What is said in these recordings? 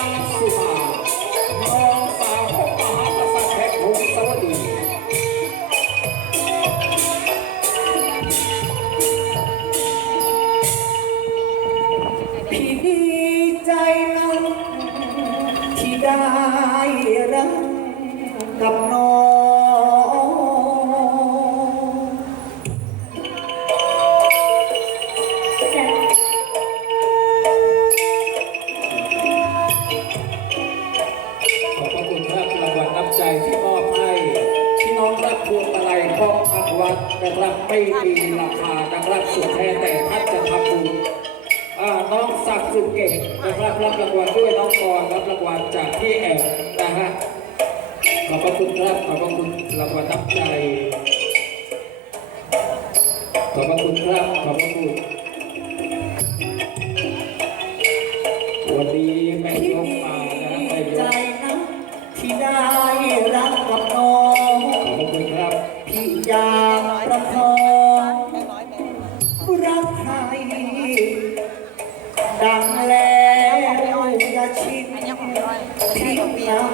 สุภ นะครับไม่มีราคานะครับสุดแท้แต่ท่านจะทำบุญน้องศักดิ์สุเกตนะครับรับรางวัลด้วยน้องกรรับรางวัลจากพี่แอมนะฮะขอบพระคุณครับขอบพระคุณรางวัลนับใจขอบพระคุณครับขอบพระคุณ ที่น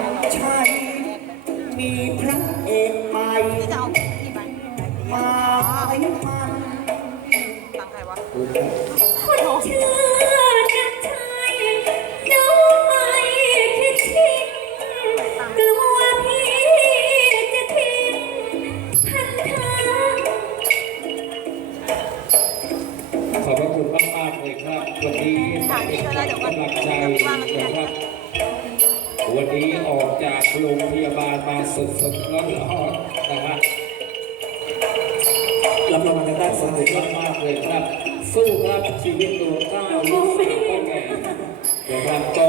ำชัยมีพระเอกใหม่จะเอาที่มันมาให้มันฟังใครวะคนเชื่อนักชายน้องไม่คิดทิ้งกลัวพี่จะทิ้งพันธะขอบพระคุณมากมากๆเลยครับวันนี้เป็นกำลังใจนะครับ วันนี้ออกจากโรงพยาบาลมาสดสดๆร้อนร้อนๆนะฮะรับรางวัลทางด้านขซ้าอบคุณยมากมากๆเลยครับ สู้ครับชีวิตตัวก้าวลูกสาวพ่อแก่นะครับก็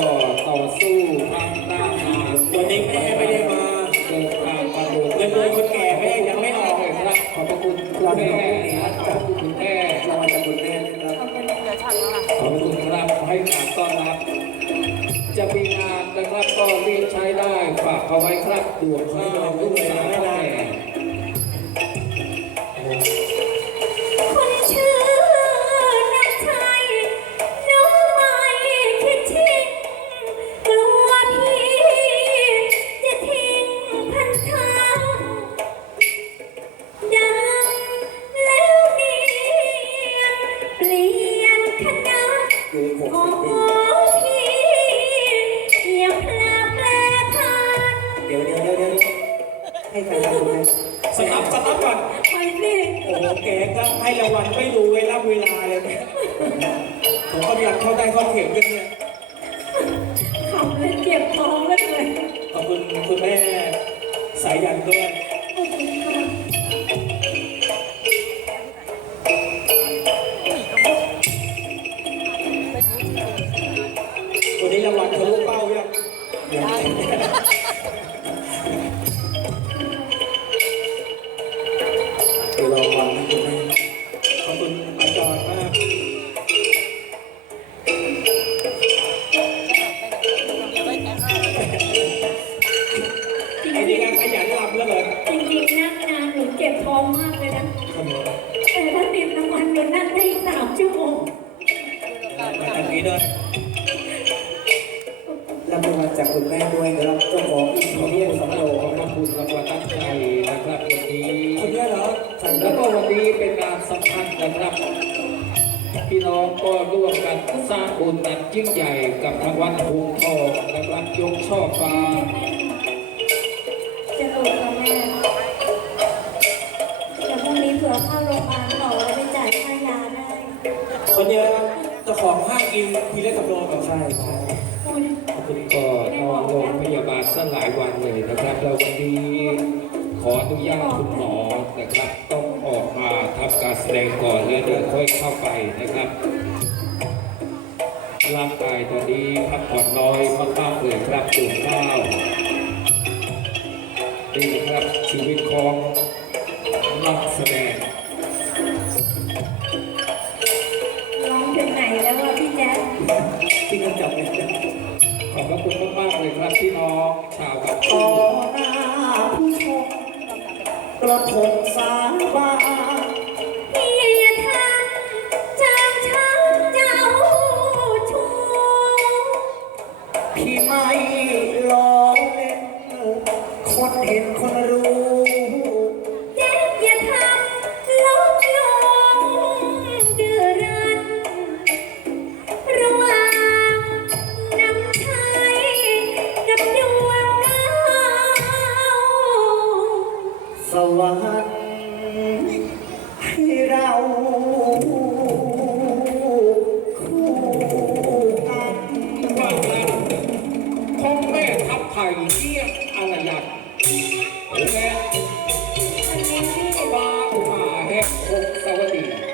ต่อสู้ทางด้านงานวันนี้แม่ไม่ได้มาเดินทางมาโดยเงินเดือนคนแก่แม่ยังไม่ออกเลยครับขอบพระคุณคุณแม่นะครับขอบคุณแม่รางวัลจากคุณแม่นะครับเอาเป็นเดี๋ยวฉันแล้วล่ะขอบคุณครับให้การต้อนรับจะมีงาน เอาไว้ครับดวข้าวลูกสาวแม่คนเชื่อนักชายน้องไม่คิดทิ้งกลัวพี่จะทิ้งพันธะดังแล้วเนียนเปลี่ยนคณะอยู่หก ให้ใครทำคุณแม่สตั๊บสตั๊บก่อนไปสิโอ้โหแกก็ให้รางวัลไม่รู้เวลาเวลาเลยเนี่ยผมกำลังเข้าได้เข้าเข็มกันเนี่ยขำเลยเจ็บท้องแล้วเลยขอบคุณคุณแม่สายยันด้วย รอฟังนะคุณแม่ขอบคุณอาจารย์มากอ้นี่ก็ขยันรำแล้วเหรอจริงๆนั่งนานหนูเจ็บท้องมากเลยนะแต่ถ้าติดน้ำมันหนูนั่งได้อีกสามชั่วโมงมาทางนี้ด้วยรับรางวัลจากคุณแม่ด้วยนะครับเจ้าของอินขอบเดียนคุณสำสำโรโรงงขอบคุณรางวัลน้ำใจนะครับวันนี้คนนี้เหรอ แล้วก็วันนี้เป็นงานสำคัญนะครับ พี่น้องก็ร่วมกันสร้างบุญนันยิ่งใหญ่กับทางวัดหงทองนะครับยกช่อฟ้าจะตรวจกับแม่เดี๋ยวพรุ่งนี้เผื่อเข้าโรงพยาบาลต่อแล้วไปจ่ายค่ายาได้คนเนี้ยเจ้าของห้างกินพีเล็กกับโดกับใช่ใช่คุณก็นอนโรงพยาบาลสักหลายวันเลยนะครับ แล้ววันนี้ขออนุญาตคุณหมอนะครับ มาทำการแสดงก่อนแล้วเดี๋ยวค่อยเข้าไปนะครับร่างกายตอนนี้พักผ่อนน้อยมากๆเลยครับดื่มข้าวนี่ครับชีวิตของนักแสดงร้องถึงไหนแล้วอะพี่แจ๊คที่กันจับเลยขอบพระคุณมากๆเลยครับพี่น้องชาวกับต่อหน้าผู้ชมกระผมสาบาน พี่ไม่ล้อเล่นคนเห็นคนรู้เจ็บอย่าทำลบลงเดือรันระหว่างน้ำไทยกับดวงดาวสวรรค์ให้เรา ไผ่เที่ยงอารยันและวาอุมาแห่งคงสวัสดี